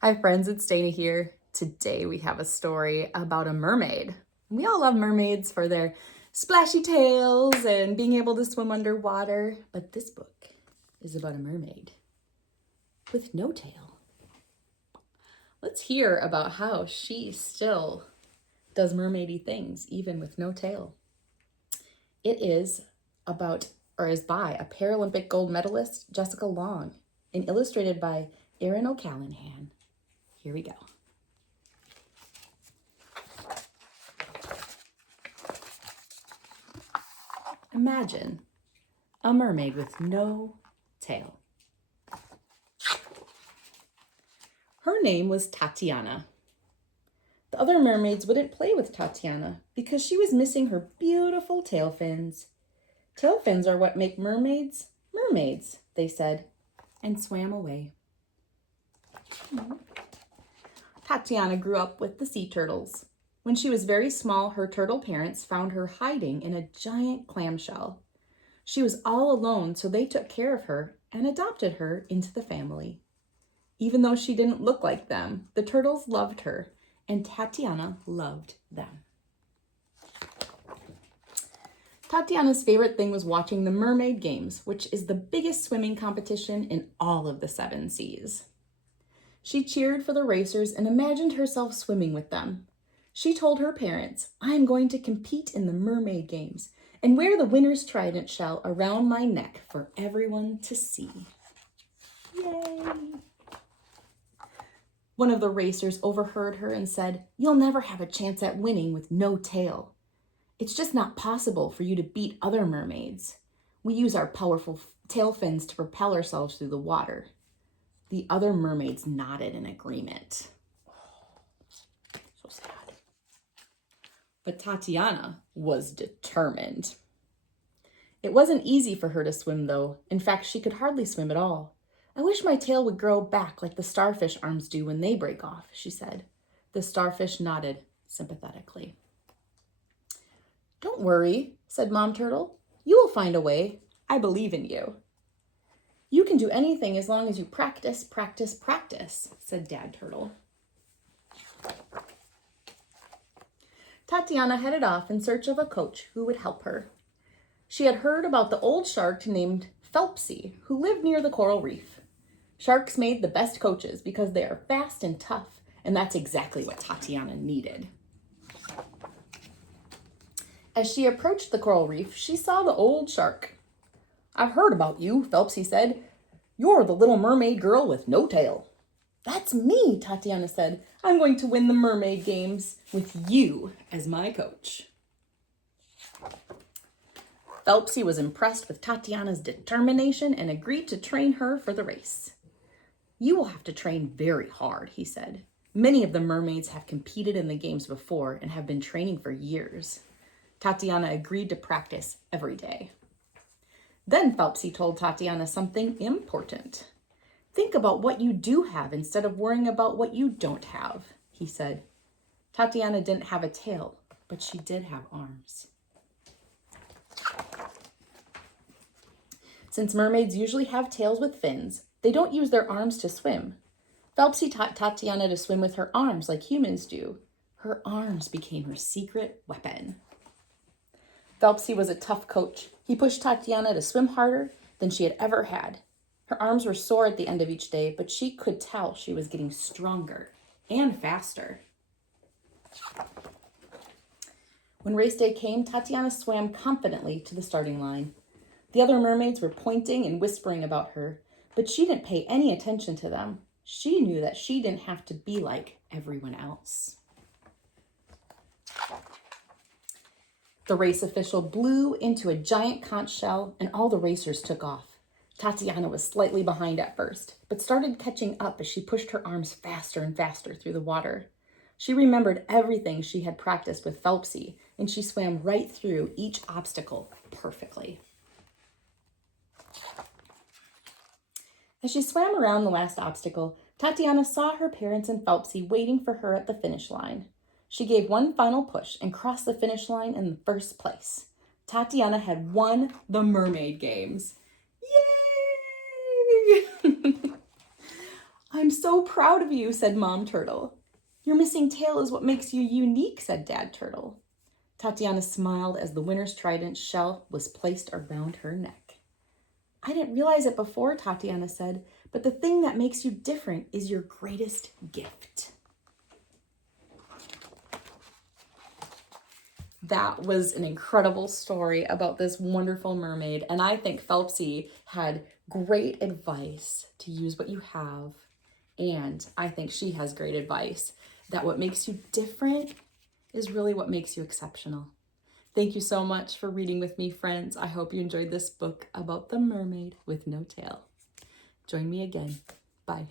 Hi friends, it's Dana here. Today we have a story about a mermaid. We all love mermaids for their splashy tails and being able to swim underwater, but this book is about a mermaid with no tail. Let's hear about how she still does mermaidy things even with no tail. It is by a Paralympic gold medalist, Jessica Long, and illustrated by Erin O'Callahan. Here we go. Imagine a mermaid with no tail. Her name was Tatiana. The other mermaids wouldn't play with Tatiana because she was missing her beautiful tail fins. Tail fins are what make mermaids mermaids, they said, and swam away. Tatiana grew up with the sea turtles. When she was very small, her turtle parents found her hiding in a giant clamshell. She was all alone, so they took care of her and adopted her into the family. Even though she didn't look like them, the turtles loved her, and Tatiana loved them. Tatiana's favorite thing was watching the Mermaid Games, which is the biggest swimming competition in all of the 7 seas. She cheered for the racers and imagined herself swimming with them. She told her parents, "I am going to compete in the Mermaid Games and wear the winner's trident shell around my neck for everyone to see." Yay! One of the racers overheard her and said, "You'll never have a chance at winning with no tail. It's just not possible for you to beat other mermaids. We use our powerful tail fins to propel ourselves through the water." The other mermaids nodded in agreement. So sad. But Tatiana was determined. It wasn't easy for her to swim, though. In fact, she could hardly swim at all. "I wish my tail would grow back like the starfish arms do when they break off," she said. The starfish nodded sympathetically. "Don't worry," said Mom Turtle. "You will find a way. I believe in you." "You can do anything as long as you practice, practice, practice," said Dad Turtle. Tatiana headed off in search of a coach who would help her. She had heard about the old shark named Phelpsy, who lived near the coral reef. Sharks made the best coaches because they are fast and tough, and that's exactly what Tatiana needed. As she approached the coral reef, she saw the old shark. "I've heard about you," Phelpsy said. "You're the little mermaid girl with no tail." "That's me," Tatiana said. "I'm going to win the Mermaid Games with you as my coach." Phelpsy was impressed with Tatiana's determination and agreed to train her for the race. "You will have to train very hard," he said. "Many of the mermaids have competed in the games before and have been training for years." Tatiana agreed to practice every day. Then Phelpsy told Tatiana something important. "Think about what you do have instead of worrying about what you don't have," he said. Tatiana didn't have a tail, but she did have arms. Since mermaids usually have tails with fins, they don't use their arms to swim. Phelpsy taught Tatiana to swim with her arms like humans do. Her arms became her secret weapon. Phelpsy was a tough coach. He pushed Tatiana to swim harder than she had ever had. Her arms were sore at the end of each day, but she could tell she was getting stronger and faster. When race day came, Tatiana swam confidently to the starting line. The other mermaids were pointing and whispering about her, but she didn't pay any attention to them. She knew that she didn't have to be like everyone else. The race official blew into a giant conch shell and all the racers took off. Tatiana was slightly behind at first, but started catching up as she pushed her arms faster and faster through the water. She remembered everything she had practiced with Phelpsy, and she swam right through each obstacle perfectly. As she swam around the last obstacle, Tatiana saw her parents and Phelpsy waiting for her at the finish line. She gave one final push and crossed the finish line in the first place. Tatiana had won the Mermaid Games. Yay! I'm so proud of you, said Mom Turtle. Your missing tail is what makes you unique, said Dad Turtle. Tatiana smiled as the winner's trident shell was placed around her neck. I didn't realize it before, Tatiana said, but the thing that makes you different is your greatest gift. That was an incredible story about this wonderful mermaid, and I think Phelpsy had great advice to use what you have, and I think she has great advice that what makes you different is really what makes you exceptional. Thank you so much for reading with me, friends. I hope you enjoyed this book about the mermaid with no tail. Join me again. Bye.